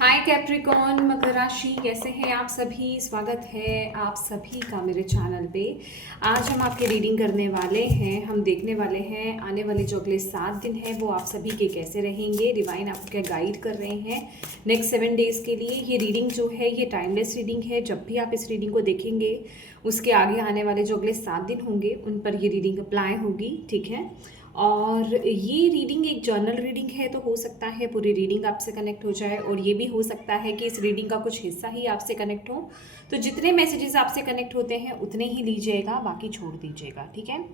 हाय Capricorn मकर राशि, कैसे हैं आप सभी। स्वागत है आप सभी का मेरे चैनल पे। आज हम आपके रीडिंग करने वाले हैं। हम देखने वाले हैं आने वाले जो अगले 7 दिन हैं वो आप सभी के कैसे रहेंगे। डिवाइन आपको क्या गाइड कर रहे हैं नेक्स्ट 7 डेज़ के लिए। ये रीडिंग जो है ये टाइमलेस रीडिंग है। जब भी आप इस रीडिंग को देखेंगे उसके आगे आने वाले जो अगले 7 दिन होंगे उन पर ये रीडिंग अप्लाई होगी, ठीक है। और ये रीडिंग एक जर्नल रीडिंग है, तो हो सकता है पूरी रीडिंग आपसे कनेक्ट हो जाए, और ये भी हो सकता है कि इस रीडिंग का कुछ हिस्सा ही आपसे कनेक्ट हो। तो जितने मैसेजेस आपसे कनेक्ट होते हैं उतने ही लीजिएगा, बाकी छोड़ दीजिएगा, ठीक है।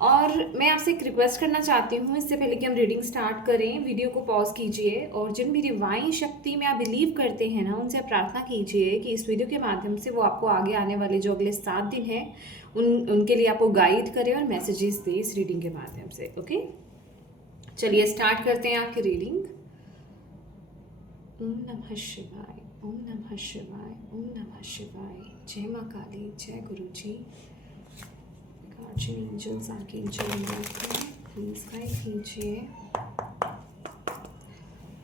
और मैं आपसे एक रिक्वेस्ट करना चाहती हूँ, इससे पहले कि हम रीडिंग स्टार्ट करें वीडियो को पॉज कीजिए और जिन भी डिवाइन शक्ति में आप बिलीव करते हैं ना उनसे प्रार्थना कीजिए कि इस वीडियो के माध्यम से वो आपको आगे आने वाले जो अगले 7 दिन हैं उनके लिए आपको गाइड करें और मैसेजेस दे इस रीडिंग के माध्यम से। ओके, चलिए स्टार्ट करते हैं आपकी रीडिंग। ओम नमः शिवाय, ओम नमः शिवाय, ओम नमः शिवाय। जय माँ काली, जय Guru ji. Guardian angels, archangel, please guide कीजिए।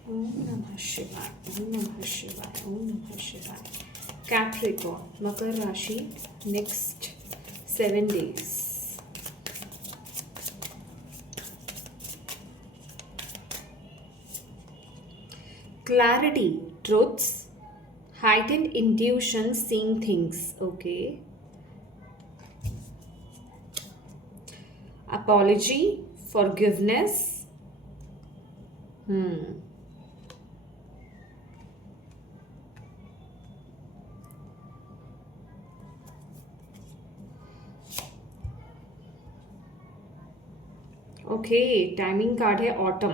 ओम नमः शिवाय, ओम नमः शिवाय, ओम नमः शिवाय। कैप्रिकॉर्न मकर राशि, next 7 days। Clarity, truths, heightened intuition, seeing things. Okay. Apology, forgiveness. Okay, timing card है autumn.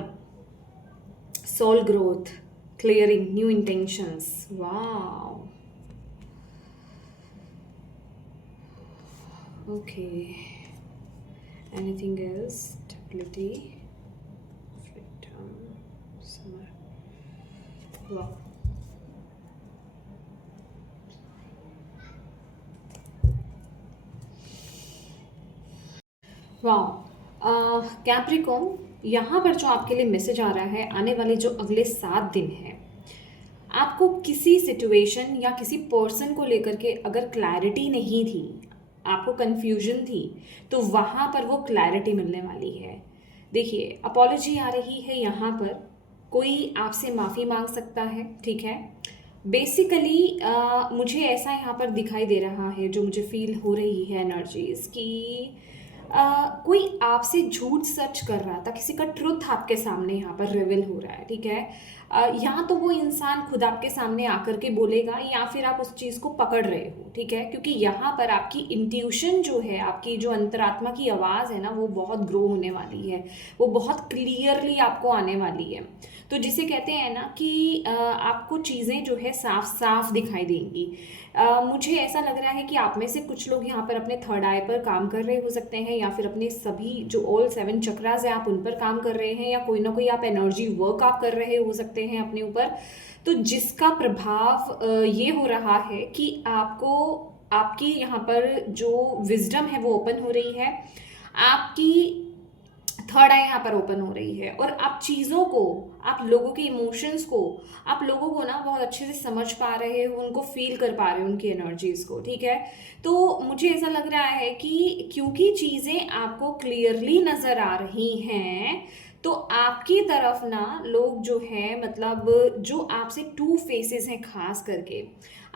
Soul growth, clearing, new intentions. Wow, okay. Anything else? Stability, freedom, summer. Wow, wow. Capricorn, यहाँ पर जो आपके लिए message आ रहा है आने वाले जो अगले 7 दिन हैं, आपको किसी सिचुएशन या किसी पर्सन को लेकर के अगर क्लैरिटी नहीं थी, आपको कन्फ्यूजन थी, तो वहाँ पर वो क्लैरिटी मिलने वाली है। देखिए, अपॉलॉजी आ रही है यहाँ पर, कोई आपसे माफ़ी मांग सकता है, ठीक है। बेसिकली मुझे ऐसा यहाँ पर दिखाई दे रहा है, जो मुझे फील हो रही है एनर्जीज की कोई आपसे झूठ सच कर रहा था, किसी का ट्रुथ आपके सामने यहाँ पर रिवील हो रहा है, ठीक है। या तो वो इंसान खुद आपके सामने आकर के बोलेगा या फिर आप उस चीज़ को पकड़ रहे हो, ठीक है। क्योंकि यहाँ पर आपकी इंट्यूशन जो है, आपकी जो अंतरात्मा की आवाज़ है ना, वो बहुत ग्रो होने वाली है, वो बहुत क्लियरली आपको आने वाली है। तो जिसे कहते हैं ना कि आपको चीज़ें जो है साफ साफ दिखाई देंगी। मुझे ऐसा लग रहा है कि आप में से कुछ लोग यहाँ पर अपने थर्ड आई पर काम कर रहे हो सकते हैं, या फिर अपने सभी जो ऑल 7 चक्रास हैं आप उन पर काम कर रहे हैं, या कोई ना कोई आप एनर्जी वर्क आप कर रहे हो सकते हैं अपने ऊपर। तो जिसका प्रभाव ये हो रहा है कि आपको आपकी यहाँ पर जो विजडम है वो ओपन हो रही है, आपकी थर्ड आई यहाँ पर ओपन हो रही है, और आप चीज़ों को, आप लोगों के इमोशंस को, आप लोगों को ना बहुत अच्छे से समझ पा रहे हो, उनको फील कर पा रहे हो, उनकी एनर्जीज को, ठीक है। तो मुझे ऐसा लग रहा है कि क्योंकि चीज़ें आपको क्लियरली नज़र आ रही हैं, तो आपकी तरफ ना लोग जो है, मतलब जो आपसे टू फेसेस हैं, खास करके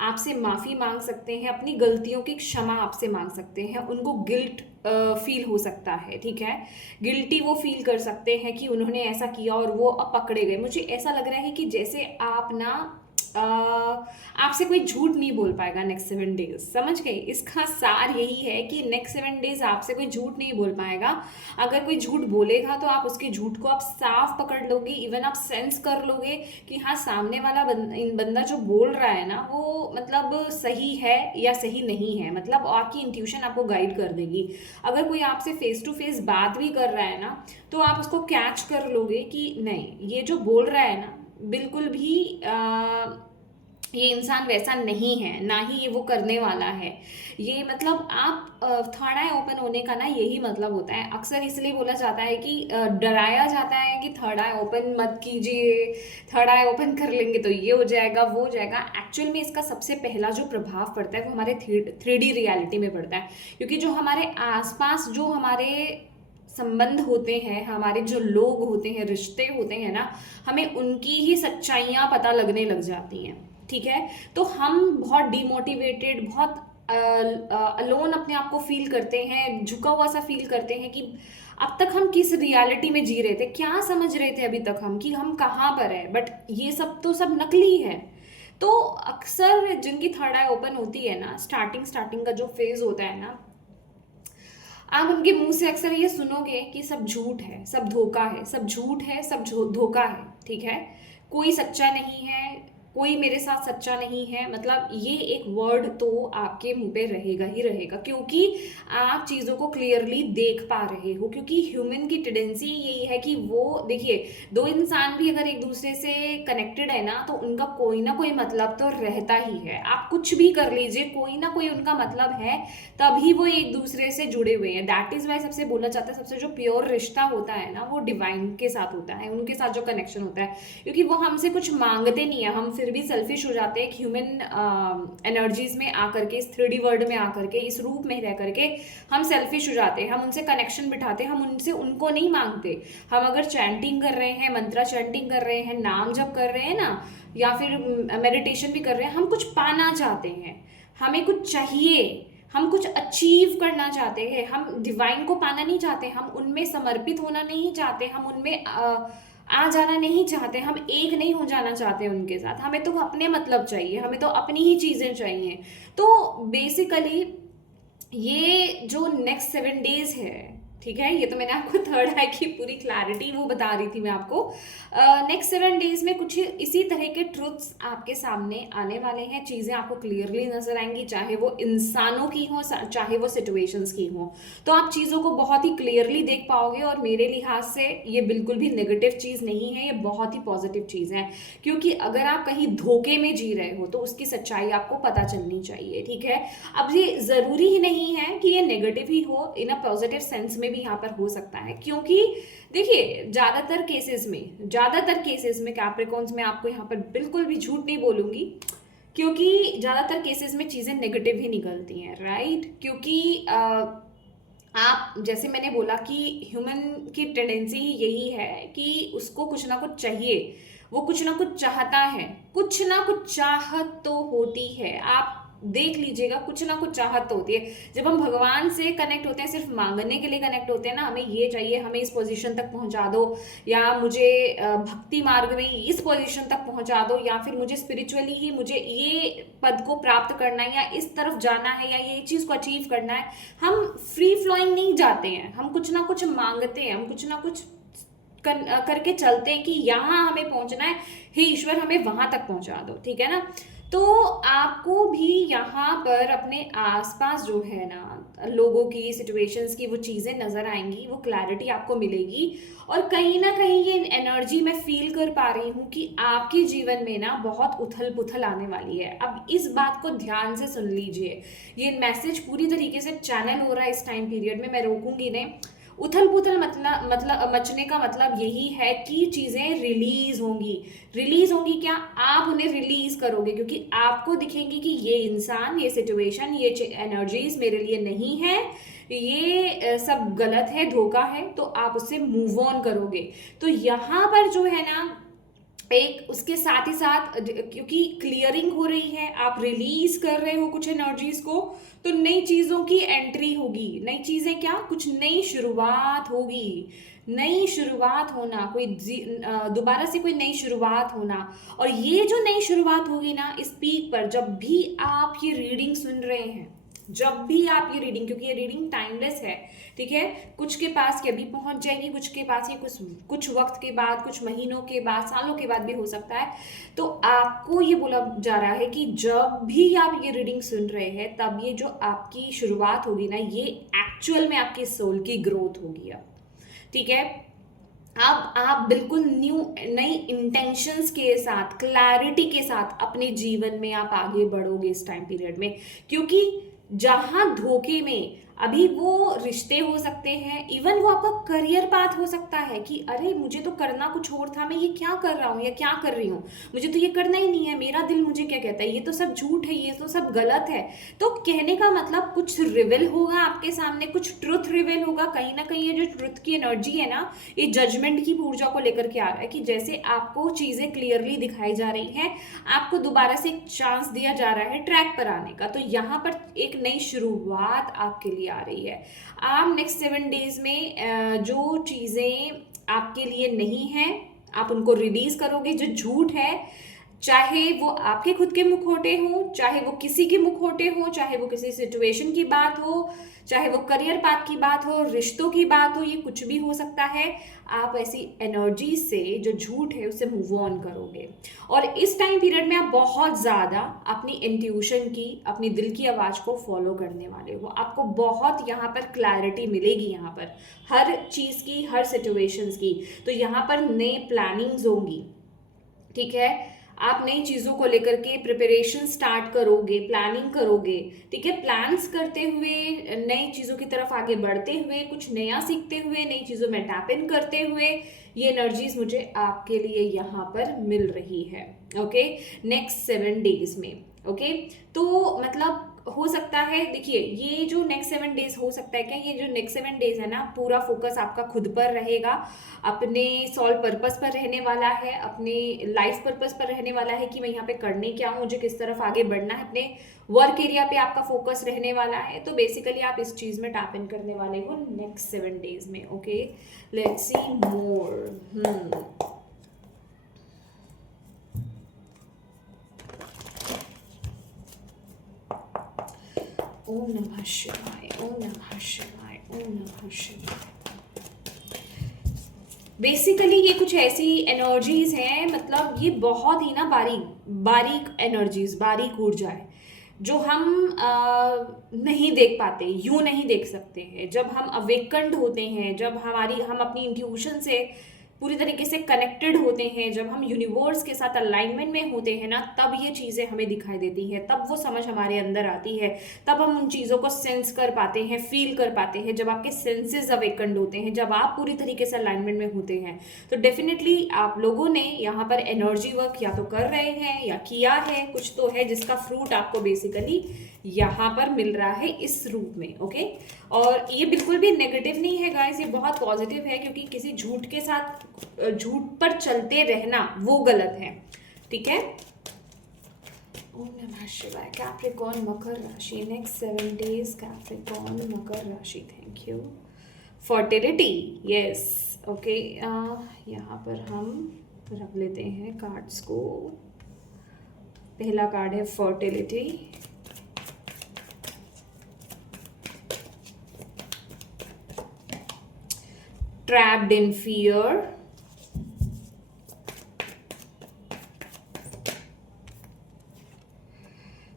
आपसे माफ़ी मांग सकते हैं, अपनी गलतियों की क्षमा आपसे मांग सकते हैं, उनको गिल्ट फील हो सकता है, ठीक है। गिल्टी वो फील कर सकते हैं कि उन्होंने ऐसा किया और वो अब पकड़े गए। मुझे ऐसा लग रहा है कि जैसे आप ना आपसे कोई झूठ नहीं बोल पाएगा नेक्स्ट 7 डेज, समझ गए। इसका सार यही है कि नेक्स्ट 7 डेज आपसे कोई झूठ नहीं बोल पाएगा। अगर कोई झूठ बोलेगा तो आप उसके झूठ को आप साफ पकड़ लोगे, इवन आप सेंस कर लोगे कि हाँ, सामने वाला बंदा जो बोल रहा है ना वो मतलब सही है या सही नहीं है, मतलब आपकी इंट्यूशन आपको गाइड कर देगी। अगर कोई आपसे फेस टू फेस बात भी कर रहा है ना, तो आप उसको कैच कर लोगे कि नहीं, ये जो बोल रहा है ना बिल्कुल भी ये इंसान वैसा नहीं है, ना ही ये वो करने वाला है। ये मतलब आप थर्ड आई ओपन होने का ना यही मतलब होता है। अक्सर इसलिए बोला जाता है कि डराया जाता है कि थर्ड आई ओपन मत कीजिए, थर्ड आई ओपन कर लेंगे तो ये हो जाएगा वो हो जाएगा। एक्चुअल में इसका सबसे पहला जो प्रभाव पड़ता है वो हमारे 3D रियलिटी में पड़ता है, क्योंकि जो हमारे आसपास जो हमारे संबंध होते हैं, हमारे जो लोग होते हैं, रिश्ते होते हैं ना, हमें उनकी ही सच्चाइयाँ पता लगने लग जाती हैं। ठीक है, तो हम बहुत डिमोटिवेटेड, बहुत अलोन अपने आप को फील करते हैं, झुका हुआ सा फील करते हैं कि अब तक हम किस रियलिटी में जी रहे थे, क्या समझ रहे थे अभी तक हम कि हम कहाँ पर है, बट ये सब तो सब नकली है। तो अक्सर जिनकी थर्ड आई ओपन होती है ना, स्टार्टिंग स्टार्टिंग का जो फेज होता है ना, आप उनके मुंह से अक्सर ये सुनोगे कि सब झूठ है, सब धोखा है, सब झूठ है, सब धोखा है। ठीक है, कोई सच्चा नहीं है, कोई मेरे साथ सच्चा नहीं है, मतलब ये एक वर्ड तो आपके मुंह पे रहेगा ही रहेगा, क्योंकि आप चीज़ों को क्लियरली देख पा रहे हो। क्योंकि ह्यूमन की टेंडेंसी यही है कि वो, देखिए, दो इंसान भी अगर एक दूसरे से कनेक्टेड है ना, तो उनका कोई ना कोई मतलब तो रहता ही है। आप कुछ भी कर लीजिए, कोई ना कोई उनका मतलब है, तभी वो एक दूसरे से जुड़े हुए हैं। दैट इज वाई सबसे बोला जाता है, सबसे जो प्योर रिश्ता होता है ना, वो डिवाइन के साथ होता है, उनके साथ जो कनेक्शन होता है, क्योंकि वो हमसे कुछ मांगते नहीं है, हम फिर भी सेल्फिश हो जाते हैं ह्यूमन एनर्जीज में आकर के, इस 3D वर्ल्ड में आकर के, इस रूप में रह करके हम सेल्फिश हो जाते हैं। हम उनसे कनेक्शन बिठाते हैं, हम उनसे उनको नहीं मांगते। हम अगर चैंटिंग कर रहे हैं, मंत्रा चैंटिंग कर रहे हैं, नाम जप कर रहे हैं ना, या फिर मेडिटेशन भी कर रहे हैं, हम कुछ पाना चाहते हैं, हमें कुछ चाहिए, हम कुछ अचीव करना चाहते हैं। हम डिवाइन को पाना नहीं चाहते, हम उनमें समर्पित होना नहीं चाहते, हम उनमें आ जाना नहीं चाहते, हम एक नहीं हो जाना चाहते उनके साथ। हमें तो अपने मतलब चाहिए, हमें तो अपनी ही चीज़ें चाहिए। तो बेसिकली ये जो नेक्स्ट 7 डेज है, ठीक है, ये तो मैंने आपको थर्ड आई की पूरी क्लैरिटी वो बता रही थी मैं आपको। नेक्स्ट 7 डेज में कुछ इसी तरह के ट्रुथ्स आपके सामने आने वाले हैं। चीज़ें आपको क्लियरली नजर आएंगी, चाहे वो इंसानों की हो, चाहे वो सिचुएशंस की हो। तो आप चीज़ों को बहुत ही क्लियरली देख पाओगे, और मेरे लिहाज से ये बिल्कुल भी नेगेटिव चीज़ नहीं है, ये बहुत ही पॉजिटिव चीज़ है। क्योंकि अगर आप कहीं धोखे में जी रहे हो तो उसकी सच्चाई आपको पता चलनी चाहिए। ठीक है, अब ये ज़रूरी ही नहीं है कि ये नेगेटिव ही हो, इन अ पॉजिटिव सेंस में भी यहाँ पर हो सकता है। क्योंकि देखिए, ज़्यादातर केसेस में कैप्रिकॉन्स में आपको यहाँ पर बिल्कुल भी झूठ नहीं बोलूँगी, क्योंकि ज़्यादातर केसेस में चीज़ें नेगेटिव ही निकलती हैं, राइट। क्योंकि आप, जैसे मैंने बोला कि ह्यूमन की टेंडेंसी ही यही है कि उसको कुछ ना कुछ चाहिए, वो कुछ ना कुछ चाहता है, कुछ ना कुछ चाहत तो होती है। आप देख लीजिएगा, कुछ ना कुछ चाहत तो होती है। जब हम भगवान से कनेक्ट होते हैं, सिर्फ मांगने के लिए कनेक्ट होते हैं ना, हमें ये चाहिए, हमें इस पोजीशन तक पहुंचा दो, या मुझे भक्ति मार्ग में इस पोजीशन तक पहुंचा दो, या फिर मुझे स्पिरिचुअली ही मुझे ये पद को प्राप्त करना है, या इस तरफ जाना है, या ये चीज़ को अचीव करना है। हम फ्री फ्लोइंग नहीं जाते हैं, हम कुछ ना कुछ मांगते हैं, हम कुछ ना कुछ करके चलते हैं कि यहाँ हमें पहुंचना है, हे ईश्वर हमें वहां तक पहुंचा दो। ठीक है ना, तो आपको भी यहाँ पर अपने आसपास जो है ना, लोगों की, सिचुएशंस की वो चीज़ें नज़र आएंगी, वो क्लैरिटी आपको मिलेगी। और कहीं ना कहीं ये एनर्जी मैं फील कर पा रही हूँ कि आपके जीवन में ना बहुत उथल पुथल आने वाली है। अब इस बात को ध्यान से सुन लीजिए, ये मैसेज पूरी तरीके से चैनल हो रहा है इस टाइम पीरियड में, मैं रोकूंगी नहीं। उथल पुथल मतलब मचने का मतलब यही है कि चीज़ें रिलीज होंगी क्या, आप उन्हें रिलीज करोगे, क्योंकि आपको दिखेंगी कि ये इंसान, ये सिचुएशन, ये एनर्जीज मेरे लिए नहीं है, ये सब गलत है, धोखा है, तो आप उससे मूव ऑन करोगे। तो यहाँ पर जो है ना, एक उसके साथ ही साथ, क्योंकि क्लियरिंग हो रही है, आप रिलीज कर रहे हो कुछ एनर्जीज को, तो नई चीजों की एंट्री होगी। नई चीजें क्या, कुछ नई शुरुआत होगी, नई शुरुआत होना, कोई दोबारा से कोई नई शुरुआत होना। और ये जो नई शुरुआत होगी ना, इस पीक पर, जब भी आप ये रीडिंग सुन रहे हैं, जब भी आप ये रीडिंग, क्योंकि ये रीडिंग टाइमलेस है, ठीक है, कुछ के पास ये अभी पहुंच जाएगी, कुछ के पास ये कुछ वक्त के बाद, कुछ महीनों के बाद, सालों के बाद भी हो सकता है। तो आपको ये बोला जा रहा है कि जब भी आप ये रीडिंग सुन रहे हैं, तब ये जो आपकी शुरुआत होगी ना, ये एक्चुअल में आपकी सोल की ग्रोथ होगी अब। ठीक है, अब आप बिल्कुल नई इंटेंशंस के साथ, क्लैरिटी के साथ अपने जीवन में आप आगे बढ़ोगे इस टाइम पीरियड में। क्योंकि जहां धोखे में अभी वो रिश्ते हो सकते हैं, इवन वो आपका करियर पाथ हो सकता है कि अरे मुझे तो करना कुछ और था, मैं ये क्या कर रहा हूँ या क्या कर रही हूँ, मुझे तो ये करना ही नहीं है, मेरा दिल मुझे क्या कहता है, ये तो सब झूठ है, ये तो सब गलत है। तो कहने का मतलब कुछ रिवेल होगा आपके सामने, कुछ ट्रुथ रिवेल होगा कहीं ना कहीं। ये जो ट्रुथ की एनर्जी है ना, ये जजमेंट की ऊर्जा को लेकर के आ रहा है कि जैसे आपको चीजें क्लियरली दिखाई जा रही हैं, आपको दोबारा से एक चांस दिया जा रहा है ट्रैक पर आने का। तो यहाँ पर एक नई शुरुआत आपके लिए आ रही है। आप नेक्स्ट 7 डेज में जो चीजें आपके लिए नहीं है, आप उनको रिलीज करोगे। जो झूठ है, चाहे वो आपके खुद के मुखौटे हो, चाहे वो किसी के मुखौटे हो, चाहे वो किसी सिचुएशन की बात हो, चाहे वो करियर पाथ की बात हो, रिश्तों की बात हो, ये कुछ भी हो सकता है। आप ऐसी एनर्जी से जो झूठ है उससे मूव ऑन करोगे। और इस टाइम पीरियड में आप बहुत ज़्यादा अपनी इंट्यूशन की, अपनी दिल की आवाज़ को फॉलो करने वाले हो। आपको बहुत यहाँ पर क्लैरिटी मिलेगी, यहाँ पर हर चीज़ की, हर सिचुएशंस की। तो यहाँ पर नई प्लानिंग्स होंगी, ठीक है। आप नई चीज़ों को लेकर के प्रिपरेशन स्टार्ट करोगे, प्लानिंग करोगे, ठीक है। प्लान्स करते हुए, नई चीज़ों की तरफ आगे बढ़ते हुए, कुछ नया सीखते हुए, नई चीज़ों में टैप इन करते हुए, ये एनर्जीज मुझे आपके लिए यहाँ पर मिल रही है। ओके, नेक्स्ट 7 डेज में। ओके, तो मतलब हो सकता है, देखिए ये जो नेक्स्ट 7 डेज हो सकता है क्या, ये जो नेक्स्ट 7 डेज है ना, पूरा फोकस आपका खुद पर रहेगा, अपने सॉल्व पर्पस पर रहने वाला है, अपने लाइफ पर्पस पर रहने वाला है कि मैं यहाँ पे करने क्या हूँ, मुझे किस तरफ आगे बढ़ना है। अपने वर्क एरिया पे आपका फोकस रहने वाला है। तो बेसिकली आप इस चीज़ में टैप इन करने वाले हो नेक्स्ट 7 डेज में। ओके, लेट्स सी मोर। ओम नमः शिवाय, ओम नमः शिवाय, ओम नमः शिवाय। बेसिकली ये कुछ ऐसी एनर्जीज हैं, मतलब ये बहुत ही ना बारीक बारीक एनर्जीज, बारीक ऊर्जा है जो हम नहीं देख पाते, यूं नहीं देख सकते हैं। जब हम अवेकंड होते हैं, जब हम अपनी इंट्यूशन से पूरी तरीके से कनेक्टेड होते हैं, जब हम यूनिवर्स के साथ अलाइनमेंट में होते हैं ना, तब ये चीज़ें हमें दिखाई देती हैं, तब वो समझ हमारे अंदर आती है, तब हम उन चीज़ों को सेंस कर पाते हैं, फील कर पाते हैं। जब आपके सेंसेस अवेकंड होते हैं, जब आप पूरी तरीके से अलाइनमेंट में होते हैं, तो डेफिनेटली आप लोगों ने यहाँ पर एनर्जी वर्क या तो कर रहे हैं या किया है, कुछ तो है जिसका फ्रूट आपको बेसिकली यहाँ पर मिल रहा है इस रूप में। ओके, और ये बिल्कुल भी नेगेटिव नहीं है गाइस, ये बहुत पॉजिटिव है। क्योंकि किसी झूठ के साथ, झूठ पर चलते रहना वो गलत है, ठीक है। ओम नमः शिवाय। कैप्रिकॉर्न मकर राशि, नेक्स्ट 7 डेज कैप्रिकॉर्न मकर राशि। Thank you. Fertility, yes. Okay, यहाँ पर हम रख लेते हैं कार्ड्स को। पहला कार्ड है fertility. Trapped in fear,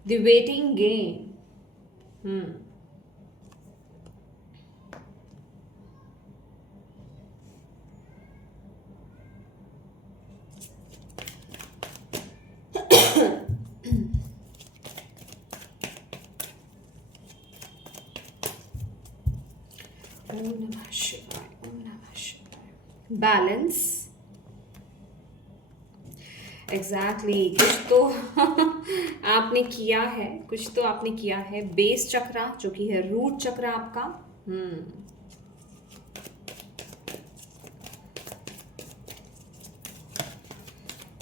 the waiting game. ओम नमः शिवाय, ओम नमः शिवाय। बैलेंस, एग्जैक्टली कुछ तो आपने किया है, कुछ तो आपने किया है। बेस चक्रा जो कि है रूट चक्रा आपका।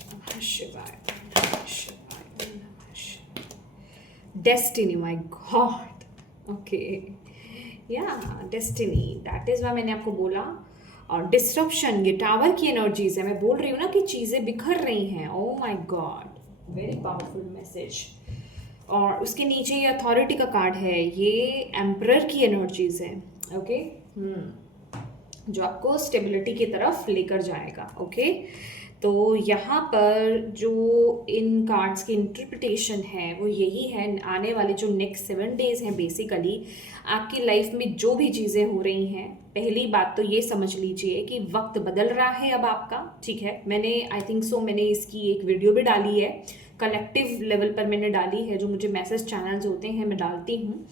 नमः शिवाय, नमः शिवाय, नमः शिवाय। Destiny, my God. ओके, या डेस्टिनी, दैट इज वाई मैंने आपको बोला। और डिस्ट्रप्शन, ये टावर की एनर्जीज है। मैं बोल रही हूँ ना कि चीज़ें बिखर रही हैं। Oh my God, very powerful message. और उसके नीचे ये अथॉरिटी का कार्ड है, ये एम्परर की एनर्जीज है। ओके, जो आपको स्टेबिलिटी की तरफ लेकर जाएगा। ओके, तो यहाँ पर जो इन कार्ड्स की इंटरप्रिटेशन है वो यही है, आने वाले जो नेक्स्ट 7 डेज हैं, बेसिकली आपकी लाइफ में जो भी चीज़ें हो रही हैं, पहली बात तो ये समझ लीजिए कि वक्त बदल रहा है अब आपका, ठीक है। मैंने आई थिंक सो मैंने इसकी एक वीडियो भी डाली है, कलेक्टिव लेवल पर मैंने डाली है, जो मुझे मैसेज चैनल्स होते हैं मैं डालती हूँ।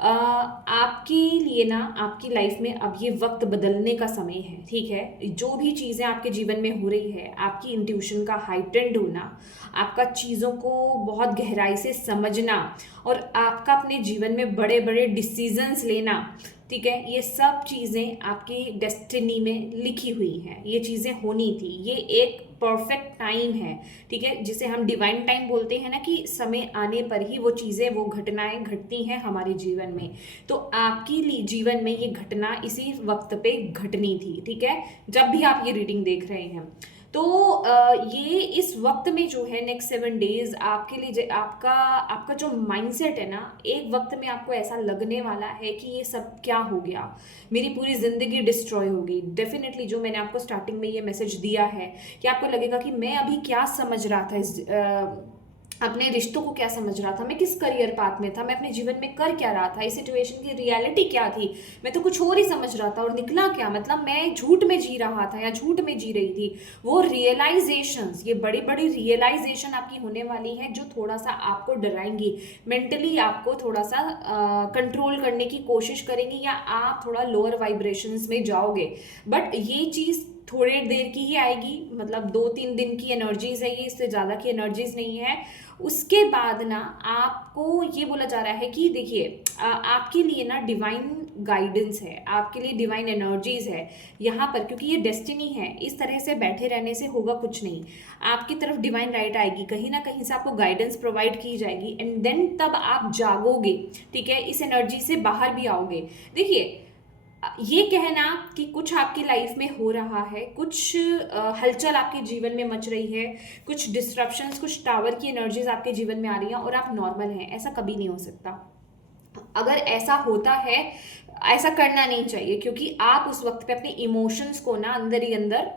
आपके लिए ना आपकी लाइफ में अब ये वक्त बदलने का समय है, ठीक है। जो भी चीज़ें आपके जीवन में हो रही है, आपकी इंट्यूशन का हाइटेंड होना, आपका चीज़ों को बहुत गहराई से समझना और आपका अपने जीवन में बड़े बड़े डिसीजंस लेना, ठीक है, ये सब चीज़ें आपकी डेस्टिनी में लिखी हुई हैं। ये चीज़ें होनी थी, ये एक परफेक्ट टाइम है, ठीक है, जिसे हम डिवाइन टाइम बोलते हैं ना, कि समय आने पर ही वो चीज़ें, वो घटनाएं घटती हैं हमारे जीवन में। तो आपकी जीवन में ये घटना इसी वक्त पे घटनी थी, ठीक है, जब भी आप ये रीडिंग देख रहे हैं। तो ये इस वक्त में जो है नेक्स्ट 7 डेज आपके लिए आपका आपका जो माइंडसेट है ना, एक वक्त में आपको ऐसा लगने वाला है कि ये सब क्या हो गया, मेरी पूरी ज़िंदगी डिस्ट्रॉय हो गई। डेफिनेटली जो मैंने आपको स्टार्टिंग में ये मैसेज दिया है कि आपको लगेगा कि मैं अभी क्या समझ रहा था, इस अपने रिश्तों को क्या समझ रहा था, मैं किस करियर पाथ में था, मैं अपने जीवन में कर क्या रहा था, इस सिचुएशन की रियलिटी क्या थी, मैं तो कुछ और ही समझ रहा था और निकला क्या, मतलब मैं झूठ में जी रहा था या झूठ में जी रही थी। वो रियलाइजेशंस, ये बड़ी बड़ी रियलाइजेशन आपकी होने वाली है, जो थोड़ा सा आपको डराएंगी, मेंटली आपको थोड़ा सा कंट्रोल करने की कोशिश करेंगी, या आप थोड़ा लोअर वाइब्रेशंस में जाओगे। बट ये चीज़ थोड़ी देर की ही आएगी, मतलब 2-3 दिन की एनर्जीज है ये, इससे ज़्यादा की एनर्जीज नहीं है। उसके बाद ना आपको ये बोला जा रहा है कि देखिए आपके लिए ना डिवाइन गाइडेंस है, आपके लिए डिवाइन एनर्जीज है यहाँ पर, क्योंकि ये डेस्टिनी है। इस तरह से बैठे रहने से होगा कुछ नहीं, आपकी तरफ डिवाइन राइट आएगी, कहीं ना कहीं से आपको गाइडेंस प्रोवाइड की जाएगी, एंड देन तब आप जागोगे, ठीक है, इस एनर्जी से बाहर भी आओगे। देखिए ये कहना कि कुछ आपकी लाइफ में हो रहा है, कुछ हलचल आपके जीवन में मच रही है, कुछ डिस्ट्रप्शंस, कुछ टावर की एनर्जीज आपके जीवन में आ रही हैं और आप नॉर्मल हैं, ऐसा कभी नहीं हो सकता। अगर ऐसा होता है, ऐसा करना नहीं चाहिए, क्योंकि आप उस वक्त पे अपने इमोशंस को ना अंदर ही अंदर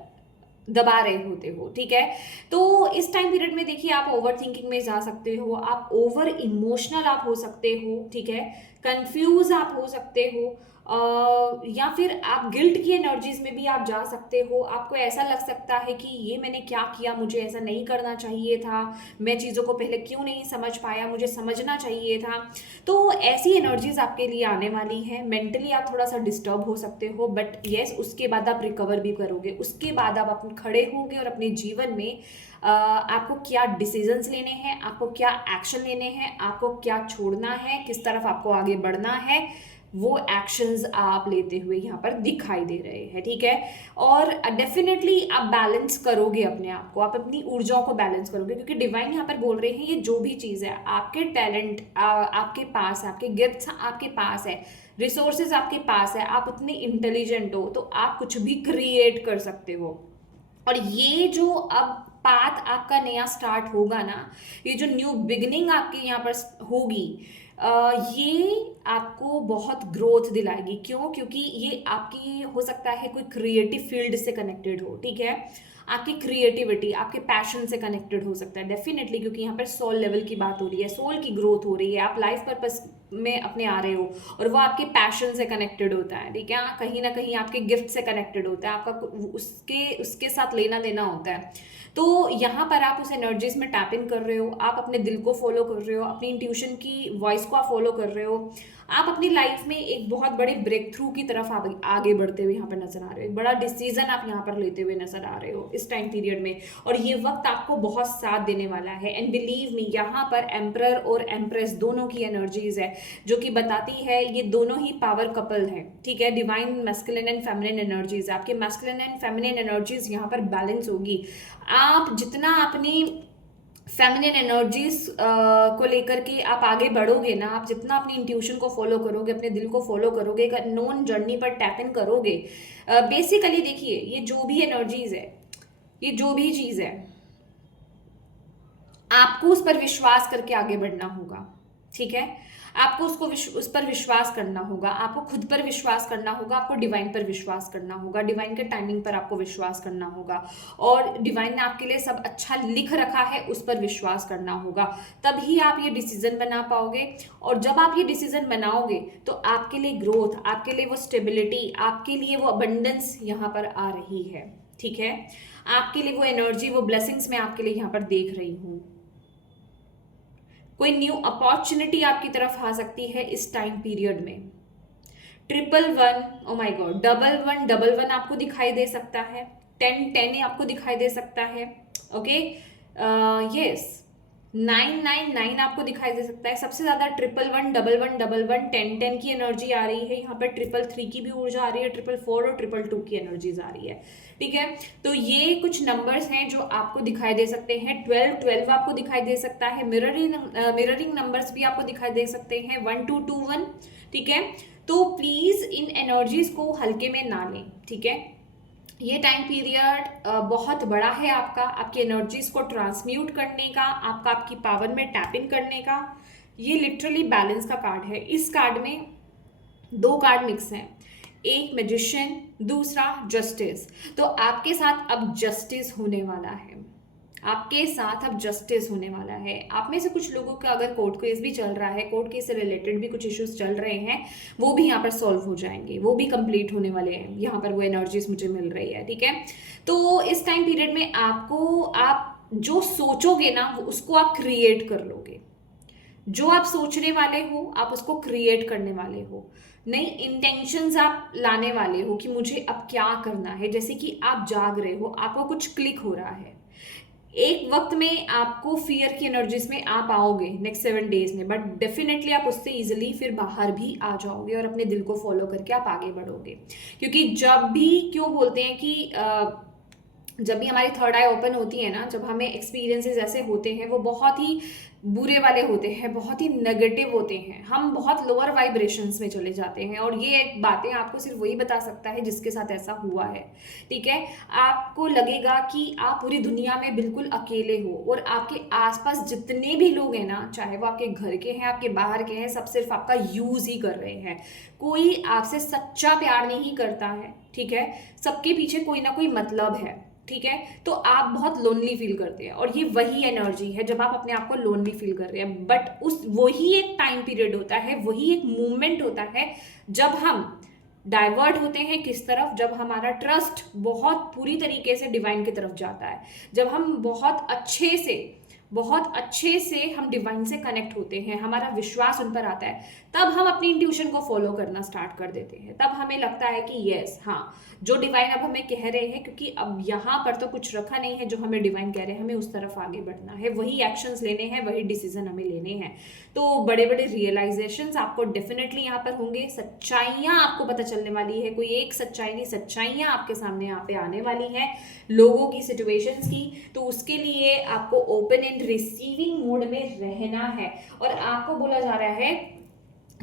दबा रहे होते हो, ठीक है। तो इस टाइम पीरियड में देखिए आप ओवर थिंकिंग में जा सकते हो, आप ओवर इमोशनल आप हो सकते हो, ठीक है, कंफ्यूज आप हो सकते हो, या फिर आप गिल्ट की एनर्जीज में भी आप जा सकते हो। आपको ऐसा लग सकता है कि ये मैंने क्या किया, मुझे ऐसा नहीं करना चाहिए था, मैं चीज़ों को पहले क्यों नहीं समझ पाया, मुझे समझना चाहिए था। तो ऐसी एनर्जीज आपके लिए आने वाली है। मेंटली आप थोड़ा सा डिस्टर्ब हो सकते हो, बट येस उसके बाद आप रिकवर भी करोगे, उसके बाद आप अपने खड़े होगे और अपने जीवन में आपको क्या डिसीजंस लेने हैं, आपको क्या एक्शन लेने हैं, आपको क्या छोड़ना है, किस तरफ आपको आगे बढ़ना है, वो एक्शंस आप लेते हुए यहाँ पर दिखाई दे रहे हैं, ठीक है। और डेफिनेटली आप बैलेंस करोगे अपने आप को, आप अपनी ऊर्जाओं को बैलेंस करोगे, क्योंकि डिवाइन यहाँ पर बोल रहे हैं ये जो भी चीज़ है, आपके टैलेंट आपके पास है, आपके गिफ्ट्स आपके पास है, रिसोर्सेज आपके पास है, आप उतने इंटेलिजेंट हो, तो आप कुछ भी क्रिएट कर सकते हो। और ये जो अब पाथ आपका नया स्टार्ट होगा ना, ये जो न्यू बिगिनिंग आपके यहाँ पर होगी, ये आपको बहुत ग्रोथ दिलाएगी। क्यों? क्योंकि ये आपकी हो सकता है कोई क्रिएटिव फील्ड से कनेक्टेड हो, ठीक है, आपकी क्रिएटिविटी, आपके पैशन से कनेक्टेड हो सकता है डेफिनेटली, क्योंकि यहाँ पर सोल लेवल की बात हो रही है, सोल की ग्रोथ हो रही है, आप लाइफ पर्पस में अपने आ रहे हो और वो आपके पैशन से कनेक्टेड होता है, ठीक है, कहीं ना कहीं आपके गिफ्ट से कनेक्टेड होता है, आपका उसके उसके साथ लेना देना होता है। तो यहाँ पर आप उस एनर्जीज में टैप इन कर रहे हो, आप अपने दिल को फॉलो कर रहे हो, अपनी इंट्यूशन की वॉइस को आप फॉलो कर रहे हो, आप अपनी लाइफ में एक बहुत बड़े ब्रेक थ्रू की तरफ आगे बढ़ते हुए यहाँ पर नजर आ रहे हो, एक बड़ा डिसीजन आप यहाँ पर लेते हुए नजर आ रहे हो इस टाइम पीरियड में, और ये वक्त आपको बहुत साथ देने वाला है। एंड बिलीव मी, यहाँ पर एम्परर और एम्प्रेस दोनों की एनर्जीज है, जो कि बताती है ये दोनों ही पावर कपल है, ठीक है, divine masculine and feminine energies, आपके मैस्कुलिन एंड फेमिनिन एनर्जीज यहाँ पर बैलेंस होगी। आप जितना अपनी फेमिनिन एनर्जीज को लेकर के आप आगे बढ़ोगे ना, आप जितना अपनी इंट्यूशन को फॉलो करोगे, अपने दिल को फॉलो करोगे, एक नोन जर्नी पर टैप इन करोगे, बेसिकली देखिए ये जो भी एनर्जीज है, ये जो भी चीज़ है, आपको उस पर विश्वास करके आगे बढ़ना होगा, ठीक है। आपको उस पर विश्वास करना होगा, आपको खुद पर विश्वास करना होगा, आपको डिवाइन पर विश्वास करना होगा, डिवाइन के टाइमिंग पर आपको विश्वास करना होगा, और डिवाइन ने आपके लिए सब अच्छा लिख रखा है उस पर विश्वास करना होगा। तभी आप ये डिसीजन बना पाओगे, और जब आप ये डिसीजन बनाओगे तो आपके लिए ग्रोथ, आपके लिए वो स्टेबिलिटी, आपके लिए वो अबंडेंस यहाँ पर आ रही है। ठीक है, आपके लिए वो एनर्जी, वो ब्लेसिंग्स मैं आपके लिए यहाँ पर देख रही हूँ। कोई न्यू अपॉर्चुनिटी आपकी तरफ आ सकती है इस टाइम पीरियड में। 111, ओ माय गॉड, 1111 आपको दिखाई दे सकता है, 1010 आपको दिखाई दे सकता है। ओके, यस, 999 आपको दिखाई दे सकता है। सबसे ज्यादा 1111111 1010 की एनर्जी आ रही है यहाँ पर, 333 की भी ऊर्जा आ रही है, 444 और 222 की एनर्जीज आ रही है। ठीक है, तो ये कुछ नंबर्स हैं जो आपको दिखाई दे सकते हैं। 12 आपको दिखाई दे सकता है। मिररिंग नंबर्स भी आपको दिखाई दे सकते हैं, 1221। ठीक है, तो प्लीज इन एनर्जीज को हल्के में ना लें। ठीक है, ये टाइम पीरियड बहुत बड़ा है आपका, आपकी एनर्जीज को ट्रांसम्यूट करने का, आपकी पावर में टैप इन करने का। ये लिटरली बैलेंस का कार्ड है। इस कार्ड में दो कार्ड मिक्स हैं, एक मैजिशियन, दूसरा जस्टिस। तो आपके साथ अब जस्टिस होने वाला है, आपके साथ अब जस्टिस होने वाला है। आप में से कुछ लोगों का अगर कोर्ट केस भी चल रहा है, कोर्ट केस से रिलेटेड भी कुछ इश्यूज चल रहे हैं, वो भी यहाँ पर सॉल्व हो जाएंगे, वो भी कंप्लीट होने वाले हैं। यहाँ पर वो एनर्जीज मुझे मिल रही है। ठीक है, तो इस टाइम पीरियड में आप जो सोचोगे ना उसको आप क्रिएट कर लोगे। जो आप सोचने वाले हो आप उसको क्रिएट करने वाले हो। नई इंटेंशंस आप लाने वाले हो कि मुझे अब क्या करना है। जैसे कि आप जाग रहे हो, आपको कुछ क्लिक हो रहा है, एक वक्त में आपको फियर की एनर्जीज में आप आओगे नेक्स्ट 7 डेज में, बट डेफिनेटली आप उससे इजीली फिर बाहर भी आ जाओगे और अपने दिल को फॉलो करके आप आगे बढ़ोगे। क्योंकि जब भी, क्यों बोलते हैं कि जब भी हमारी थर्ड आई ओपन होती है ना, जब हमें एक्सपीरियंसेस ऐसे होते हैं वो बहुत ही बुरे वाले होते हैं, बहुत ही नेगेटिव होते हैं, हम बहुत लोअर वाइब्रेशंस में चले जाते हैं। और ये बातें आपको सिर्फ वही बता सकता है जिसके साथ ऐसा हुआ है। ठीक है, आपको लगेगा कि आप पूरी दुनिया में बिल्कुल अकेले हो, और आपके आसपास जितने भी लोग हैं ना, चाहे वो आपके घर के हैं, आपके बाहर के हैं, सब सिर्फ आपका यूज ही कर रहे हैं। कोई आपसे सच्चा प्यार नहीं करता है। ठीक है, सबके पीछे कोई ना कोई मतलब है। ठीक है, तो आप बहुत लोनली फील करते हैं, और ये वही एनर्जी है जब आप अपने आप को लोनली फील कर रहे हैं। बट वही एक टाइम पीरियड होता है, वही एक मूवमेंट होता है जब हम डाइवर्ट होते हैं किस तरफ, जब हमारा ट्रस्ट बहुत पूरी तरीके से डिवाइन की तरफ जाता है, जब हम बहुत अच्छे से हम डिवाइन से कनेक्ट होते हैं, हमारा विश्वास उन पर आता है, तब हम अपनी इंट्यूशन को फॉलो करना स्टार्ट कर देते हैं। तब हमें लगता है कि यस, हाँ, जो डिवाइन अब हमें कह रहे हैं, क्योंकि अब यहाँ पर तो कुछ रखा नहीं है जो हमें डिवाइन कह रहे हैं, हमें उस तरफ आगे बढ़ना है, वही एक्शंस लेने हैं, वही डिसीजन हमें लेने हैं। तो बड़े बड़े रियलाइजेशंस आपको डेफिनेटली यहाँ पर होंगे, सच्चाइयाँ आपको पता चलने वाली है। कोई एक सच्चाई नहीं, सच्चाइयाँ आपके सामने यहाँ पे आने वाली हैं लोगों की, सिचुएशंस की। तो उसके लिए आपको ओपन एंड रिसीविंग मोड में रहना है, और आपको बोला जा रहा है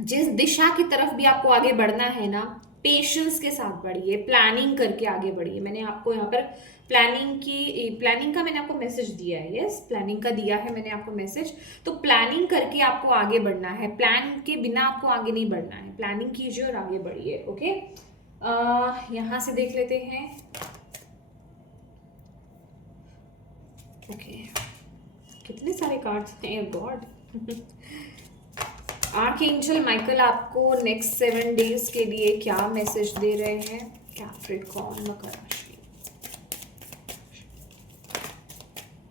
जिस दिशा की तरफ भी आपको आगे बढ़ना है ना, पेशेंस के साथ बढ़िए, प्लानिंग करके आगे बढ़िए। मैंने आपको यहाँ पर प्लानिंग का मैंने आपको मैसेज दिया है। यस, प्लानिंग का दिया है मैंने आपको मैसेज। तो प्लानिंग करके आपको आगे बढ़ना है, प्लान के बिना आपको आगे नहीं बढ़ना है। प्लानिंग कीजिए और आगे बढ़िए। ओके, यहाँ से देख लेते हैं। ओके, कितने सारे कार्ड्स हैं गॉड। आर्कएंजल माइकल आपको नेक्स्ट 7 डेज के लिए क्या मैसेज दे रहे हैं? कैप्रिकॉर्न, मकर राशि।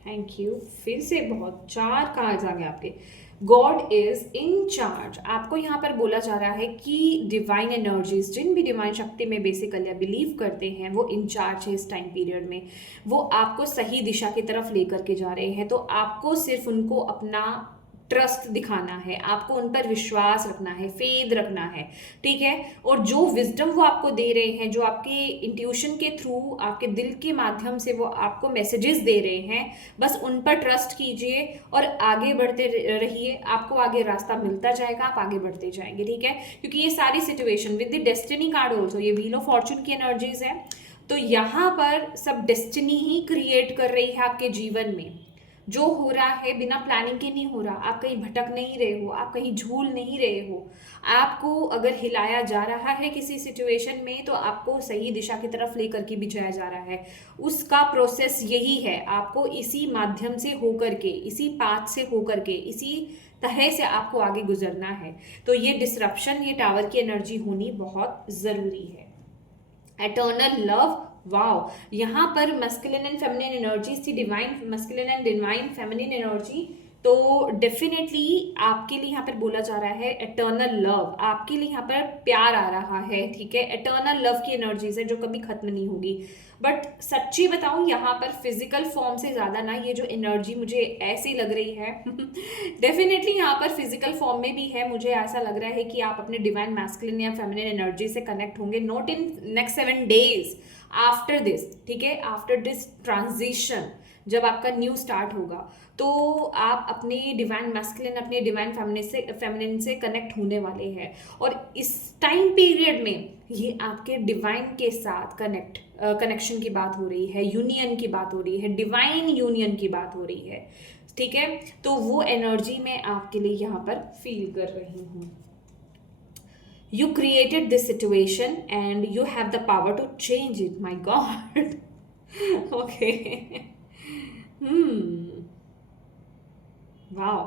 थैंक यू, फिर से बहुत 4 कार्ड्स आ गए आपके। God is in charge. आपको यहाँ पर बोला जा रहा है कि डिवाइन एनर्जीज, जिन भी डिवाइन शक्ति में बेसिकली बिलीव करते हैं, वो इन चार्ज है इस टाइम पीरियड में। वो आपको सही दिशा की तरफ लेकर के जा रहे हैं। तो आपको सिर्फ उनको अपना ट्रस्ट दिखाना है, आपको उन पर विश्वास रखना है, फेथ रखना है। ठीक है, और जो विजडम वो आपको दे रहे हैं, जो आपके इंट्यूशन के थ्रू, आपके दिल के माध्यम से वो आपको मैसेजेस दे रहे हैं, बस उन पर ट्रस्ट कीजिए और आगे बढ़ते रहिए। आपको आगे रास्ता मिलता जाएगा, आप आगे बढ़ते जाएंगे। ठीक है, क्योंकि ये सारी situation with the destiny card also, ये व्हील ऑफ फॉर्चून की एनर्जीज है। तो यहाँ पर सब डेस्टिनी ही क्रिएट कर रही है आपके जीवन में। जो हो रहा है बिना प्लानिंग के नहीं हो रहा, आप कहीं भटक नहीं रहे हो, आप कहीं झूल नहीं रहे हो। आपको अगर हिलाया जा रहा है किसी सिचुएशन में तो आपको सही दिशा की तरफ लेकर के भी जाया जा रहा है। उसका प्रोसेस यही है, आपको इसी माध्यम से होकर के, इसी पाथ से होकर के, इसी तरह से आपको आगे गुजरना है। तो ये डिसरप्शन, ये टावर की एनर्जी होनी बहुत ज़रूरी है। एटर्नल लव, वाओ, यहाँ पर मस्कुलिन एंड फेमिनिन एनर्जीज थी, divine masculine and divine feminine energy. तो डेफिनेटली आपके लिए यहाँ पर बोला जा रहा है एटर्नल लव, आपके लिए यहाँ पर प्यार आ रहा है, ठीक है। एटर्नल लव की एनर्जीज है जो कभी खत्म नहीं होगी। बट सच्ची बताऊं, यहाँ पर फिजिकल फॉर्म से ज़्यादा ना ये जो एनर्जी मुझे ऐसी लग रही है डेफिनेटली यहाँ पर फिजिकल फॉर्म में भी है। मुझे ऐसा लग रहा है कि आप अपने डिवाइन मैस्कुलिन या फेमिनिन एनर्जी से कनेक्ट होंगे, not in next 7 days, after this, ठीक है, आफ्टर दिस ट्रांजिशन, जब आपका न्यू स्टार्ट होगा तो आप अपने डिवाइन मैस्कुलिन, अपने डिवाइन फेमिनिन से कनेक्ट होने वाले हैं। और इस टाइम पीरियड में ये आपके डिवाइन के साथ कनेक्शन की बात हो रही है, यूनियन की बात हो रही है, डिवाइन यूनियन की बात हो रही है, ठीक है। तो वो एनर्जी मैं आपके लिए यहाँ पर फील कर रही हूँ। You created this situation and you have the power to change it. My God. Okay. वाह,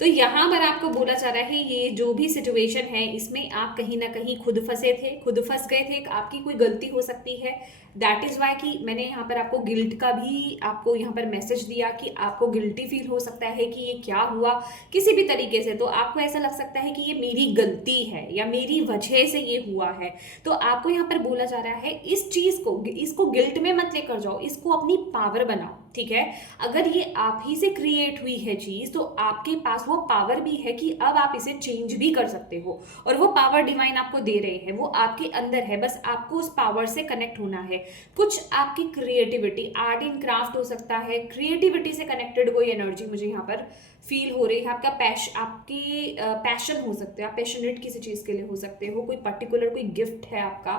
तो यहाँ पर आपको बोला जा रहा है ये जो भी सिचुएशन है इसमें आप कहीं ना कहीं खुद फंसे थे, खुद फंस गए थे, आपकी कोई गलती हो सकती है। दैट इज़ वाई कि मैंने यहाँ पर आपको गिल्ट का भी आपको यहाँ पर मैसेज दिया कि आपको गिल्टी फील हो सकता है कि ये क्या हुआ किसी भी तरीके से, तो आपको ऐसा लग सकता है कि ये मेरी गलती है या मेरी वजह से ये हुआ है। तो आपको यहाँ पर बोला जा रहा है इस चीज़ को, इसको गिल्ट में मत लेकर जाओ, इसको अपनी पावर बनाओ, ठीक है। अगर ये आप ही से क्रिएट हुई है चीज़ तो आपके पास वो पावर भी है कि अब आप इसे चेंज भी कर सकते हो, और वो पावर डिवाइन आपको दे रहे हैं, वो आपके अंदर है, बस आपको उस पावर से कनेक्ट होना है। कुछ आपकी क्रिएटिविटी, आर्ट एंड क्राफ्ट हो सकता है, क्रिएटिविटी से कनेक्टेड कोई एनर्जी मुझे यहाँ पर फील हो रही है। आपका आपकी पैशन हो सकते हैं, आप पैशनेट किसी चीज़ के लिए हो सकते हो, कोई पर्टिकुलर कोई गिफ्ट है आपका,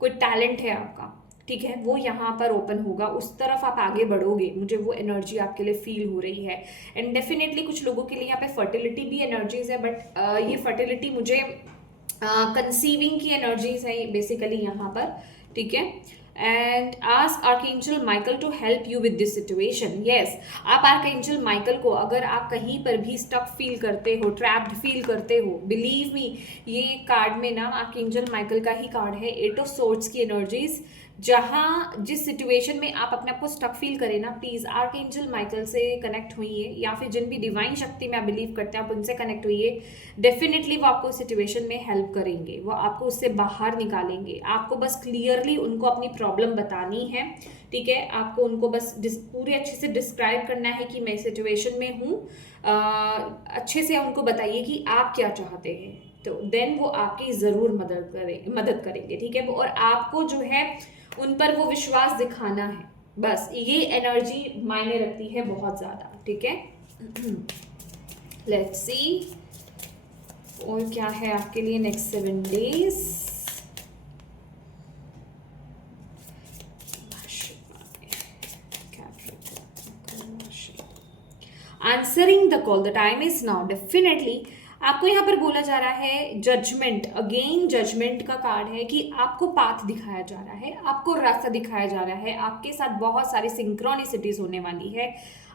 कोई टैलेंट है आपका, ठीक है, वो यहाँ पर ओपन होगा, उस तरफ आप आगे बढ़ोगे, मुझे वो एनर्जी आपके लिए फील हो रही है। एंड डेफिनेटली कुछ लोगों के लिए यहाँ पे फर्टिलिटी भी एनर्जीज है, बट ये फर्टिलिटी मुझे कंसीविंग की एनर्जीज है बेसिकली यहाँ पर, ठीक है। And ask archangel Michael to help you with this situation. Yes, आप आर्कएंजल माइकल को, अगर आप कहीं पर भी स्टक फील करते हो, ट्रैप्ड फील करते हो, बिलीव मी, ये कार्ड में ना आर्कएंजल माइकल का ही कार्ड है, 8 ऑफ सोर्ड्स की एनर्जीज। जहाँ जिस सिचुएशन में आप अपने आप को स्टक फील करें ना, प्लीज़ आर्कएंजल माइकल से कनेक्ट होइए, या फिर जिन भी डिवाइन शक्ति में आप बिलीव करते हैं आप उनसे कनेक्ट होइए। डेफिनेटली वो आपको सिचुएशन में हेल्प करेंगे, वो आपको उससे बाहर निकालेंगे। आपको बस क्लियरली उनको अपनी प्रॉब्लम बतानी है, ठीक है। आपको उनको बस पूरे अच्छे से डिस्क्राइब करना है कि मैं सिचुएशन में हूँ, अच्छे से उनको बताइए कि आप क्या चाहते हैं, तो देन वो आपकी ज़रूर मदद करेंगे, ठीक है। और आपको जो है उन पर वो विश्वास दिखाना है, बस ये एनर्जी मायने रखती है बहुत ज़्यादा, ठीक है। लेट्स सी और क्या है आपके लिए next 7 days. Answering the call, the time is now. Definitely आपको यहाँ पर बोला जा रहा है जजमेंट, अगेन जजमेंट का कार्ड है कि आपको पाथ दिखाया जा रहा है, आपको रास्ता दिखाया जा रहा है, आपके साथ बहुत सारी सिंक्रोनिसिटीज होने वाली है।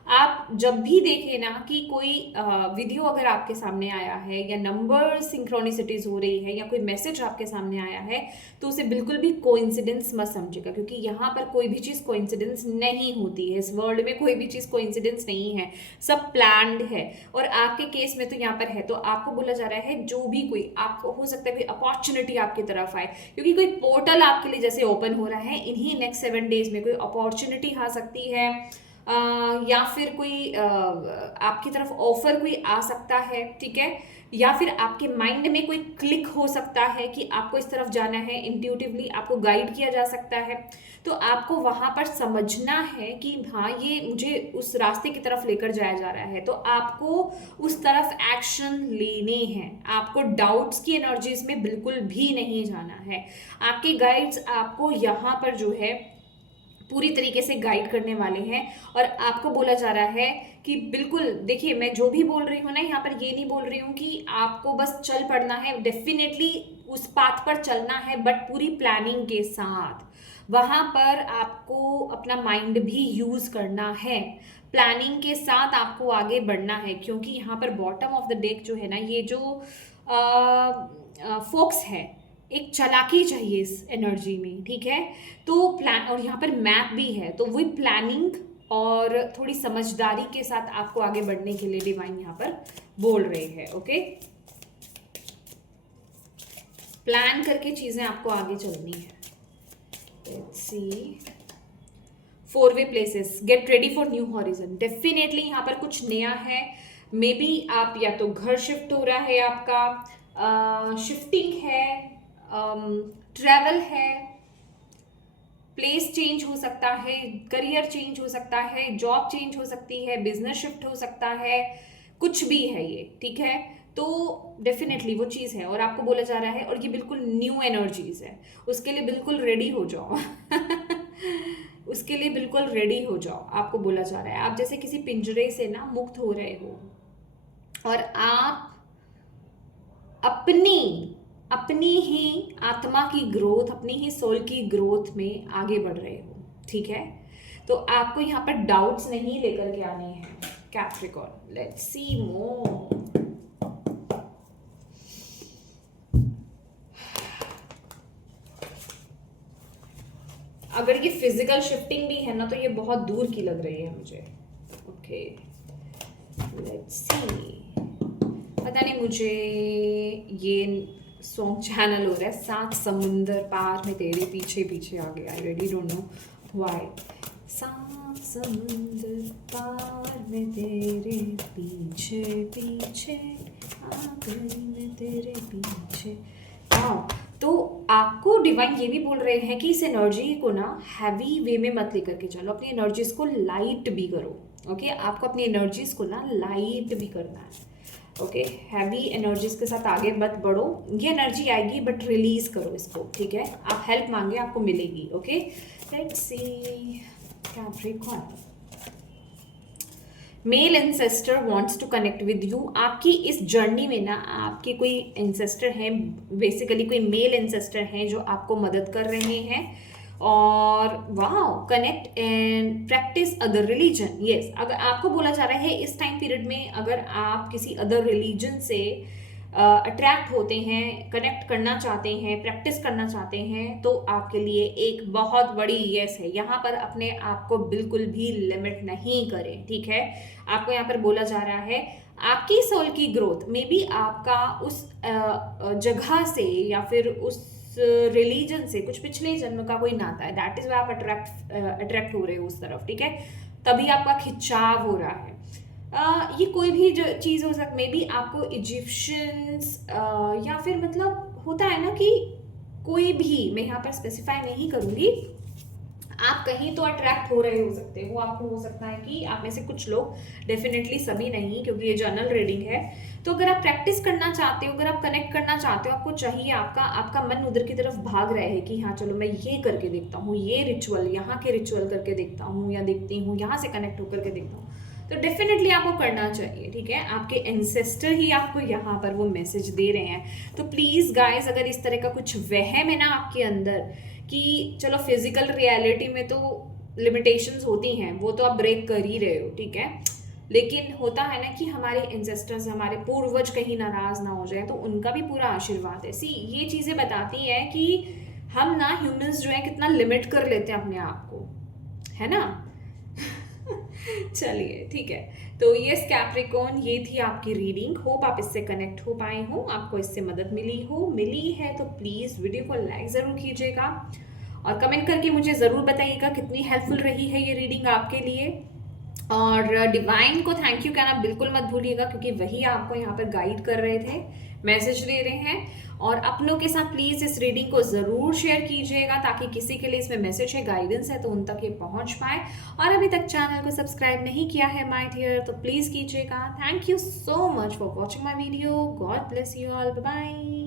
आप जब भी देखें ना कि कोई वीडियो अगर आपके सामने आया है या नंबर सिंक्रोनिसिटीज हो रही है या कोई मैसेज आपके सामने आया है, तो उसे बिल्कुल भी कोइंसिडेंस मत समझेगा, क्योंकि यहाँ पर कोई भी चीज़ कोइंसिडेंस नहीं होती है। इस वर्ल्ड में कोई भी चीज़ कोइंसिडेंस नहीं है, सब प्लान्ड है। और आपके केस में तो यहाँ पर है, तो आपको बोला जा रहा है जो भी कोई आपको हो सकता है कोई अपॉर्चुनिटी आपकी तरफ आए, क्योंकि कोई पोर्टल आपके लिए जैसे ओपन हो रहा है, इन्हीं नेक्स्ट 7 डेज में कोई अपॉर्चुनिटी आ सकती है, या फिर कोई आपकी तरफ ऑफर कोई आ सकता है, ठीक है, या फिर आपके माइंड में कोई क्लिक हो सकता है कि आपको इस तरफ जाना है, इंट्यूटिवली आपको गाइड किया जा सकता है। तो आपको वहाँ पर समझना है कि हाँ ये मुझे उस रास्ते की तरफ लेकर जाया जा रहा है, तो आपको उस तरफ एक्शन लेने हैं। आपको डाउट्स की एनर्जीज में बिल्कुल भी नहीं जाना है। आपके गाइड्स आपको यहाँ पर जो है पूरी तरीके से गाइड करने वाले हैं। और आपको बोला जा रहा है कि बिल्कुल देखिए, मैं जो भी बोल रही हूँ ना यहाँ पर, ये नहीं बोल रही हूँ कि आपको बस चल पड़ना है, डेफिनेटली उस पाथ पर चलना है, बट पूरी प्लानिंग के साथ। वहाँ पर आपको अपना माइंड भी यूज करना है, प्लानिंग के साथ आपको आगे बढ़ना है, क्योंकि यहाँ पर बॉटम ऑफ द डेक जो है ना, ये जो फोक्स है, एक चालाकी चाहिए इस एनर्जी में, ठीक है। तो प्लान, और यहाँ पर मैप भी है, तो वही प्लानिंग और थोड़ी समझदारी के साथ आपको आगे बढ़ने के लिए डिवाइन यहाँ पर बोल रहे हैं। ओके, प्लान करके चीजें आपको आगे चलनी है। लेट्स सी, 4-वे places, get ready for new horizon. Definitely यहाँ पर कुछ नया है। मे बी आप या तो घर शिफ्ट हो रहा है, आपका शिफ्टिंग है, ट्रैवल है, प्लेस चेंज हो सकता है, करियर चेंज हो सकता है, जॉब चेंज हो सकती है, बिजनेस शिफ्ट हो सकता है, कुछ भी है ये, ठीक है। तो डेफिनेटली वो चीज़ है और आपको बोला जा रहा है, और ये बिल्कुल न्यू एनर्जीज है, उसके लिए बिल्कुल रेडी हो जाओ। उसके लिए बिल्कुल रेडी हो जाओ, आपको बोला जा रहा है। आप जैसे किसी पिंजरे से ना मुक्त हो रहे हो और आप अपनी अपनी ही आत्मा की ग्रोथ, अपनी ही सोल की ग्रोथ में आगे बढ़ रहे हो, ठीक है। तो आपको यहाँ पर डाउट्स नहीं लेकर के आने हैं कैप्रिकॉर्न। लेट्स सी मोर। अगर ये फिजिकल शिफ्टिंग भी है ना, तो ये बहुत दूर की लग रही है मुझे। ओके, लेट्स सी। पता नहीं, मुझे ये सॉन्ग चैनल हो रहा है, 7 समुंदर पार में तेरे पीछे पीछे आ गया। I really don't know why. 7 समुंदर पार में तेरे पीछे पीछे आ गई मैं तेरे पीछे। हाँ, तो आपको डिवाइन ये भी बोल रहे हैं कि इस एनर्जी को ना हैवी वे में मत लेकर के चलो, अपनी एनर्जीज को लाइट भी करो। ओके, आपको अपनी एनर्जीज को ना लाइट भी करना है। ओके, हैवी एनर्जीज के साथ आगे मत बढ़ो। ये एनर्जी आएगी बट रिलीज करो इसको, ठीक है। आप हेल्प मांगे, आपको मिलेगी। Okay, let's see Capricorn. Male ancestor wants to connect with you. आपकी इस जर्नी में ना आपके कोई एंसेस्टर हैं, बेसिकली कोई मेल एंसेस्टर हैं जो आपको मदद कर रहे हैं। और wow, connect and practice other religion. Yes, अगर आपको बोला जा रहा है इस टाइम पीरियड में, अगर आप किसी अदर रिलीजन से अट्रैक्ट होते हैं, कनेक्ट करना चाहते हैं, प्रैक्टिस करना चाहते हैं, तो आपके लिए एक बहुत बड़ी यस है। यहाँ पर अपने आप को बिल्कुल भी लिमिट नहीं करें, ठीक है। आपको यहाँ पर बोला जा रहा है आपकी सोल की ग्रोथ में भी आपका उस जगह से या फिर उस रिलीजन से कुछ पिछले जन्म का कोई नाता है। दैट इज वाई आप अट्रैक्ट हो रहे हो उस तरफ, ठीक है। तभी आपका खिंचाव हो रहा है। ये कोई भी चीज़ हो सकती, मे बी आपको इजिप्शियंस या फिर मतलब होता है ना कि कोई भी, मैं यहाँ पर स्पेसिफाई नहीं करूँगी, आप कहीं तो अट्रैक्ट हो रहे हो सकते हो। आपको हो सकता है कि आप में से कुछ लोग, डेफिनेटली सभी नहीं क्योंकि ये जर्नल रीडिंग है। तो अगर आप प्रैक्टिस करना चाहते हो, अगर आप कनेक्ट करना चाहते हो, आपको चाहिए, आपका मन उधर की तरफ भाग रहा है कि हाँ चलो मैं ये करके देखता हूँ, ये रिचुअल, यहाँ के रिचुअल करके देखता हूँ या देखती हूँ, यहाँ से कनेक्ट होकर के देखता हूँ, तो डेफिनेटली आपको करना चाहिए, ठीक है। आपके एंसेस्टर ही आपको यहाँ पर वो मैसेज दे रहे हैं। तो प्लीज़ गाइज, अगर इस तरह का कुछ वहम है ना आपके अंदर कि चलो फिजिकल रियलिटी में तो लिमिटेशंस होती हैं, वो तो आप ब्रेक कर ही रहे हो, ठीक है। लेकिन होता है ना कि हमारे एंसेस्टर्स, हमारे पूर्वज कहीं नाराज ना हो जाए, तो उनका भी पूरा आशीर्वाद है। सी, ये चीज़ें बताती हैं कि हम ना ह्यूमंस जो है कितना लिमिट कर लेते हैं अपने आप को, है ना। चलिए, ठीक है। तो ये कैप्रिकॉर्न, ये थी आपकी रीडिंग। होप आप इससे कनेक्ट हो पाए हो, आपको इससे मदद मिली है तो प्लीज़ वीडियो को लाइक ज़रूर कीजिएगा और कमेंट करके मुझे ज़रूर बताइएगा कितनी हेल्पफुल रही है ये रीडिंग आपके लिए। और डिवाइन को थैंक यू कहना बिल्कुल मत भूलिएगा, क्योंकि वही आपको यहाँ पर गाइड कर रहे थे, मैसेज दे रहे हैं। और अपनों के साथ प्लीज़ इस रीडिंग को ज़रूर शेयर कीजिएगा, ताकि किसी के लिए इसमें मैसेज है, गाइडेंस है, तो उन तक ये पहुँच पाए। और अभी तक चैनल को सब्सक्राइब नहीं किया है माय डियर, तो प्लीज़ कीजिएगा। Thank you so much for watching my video. God bless you all, bye bye.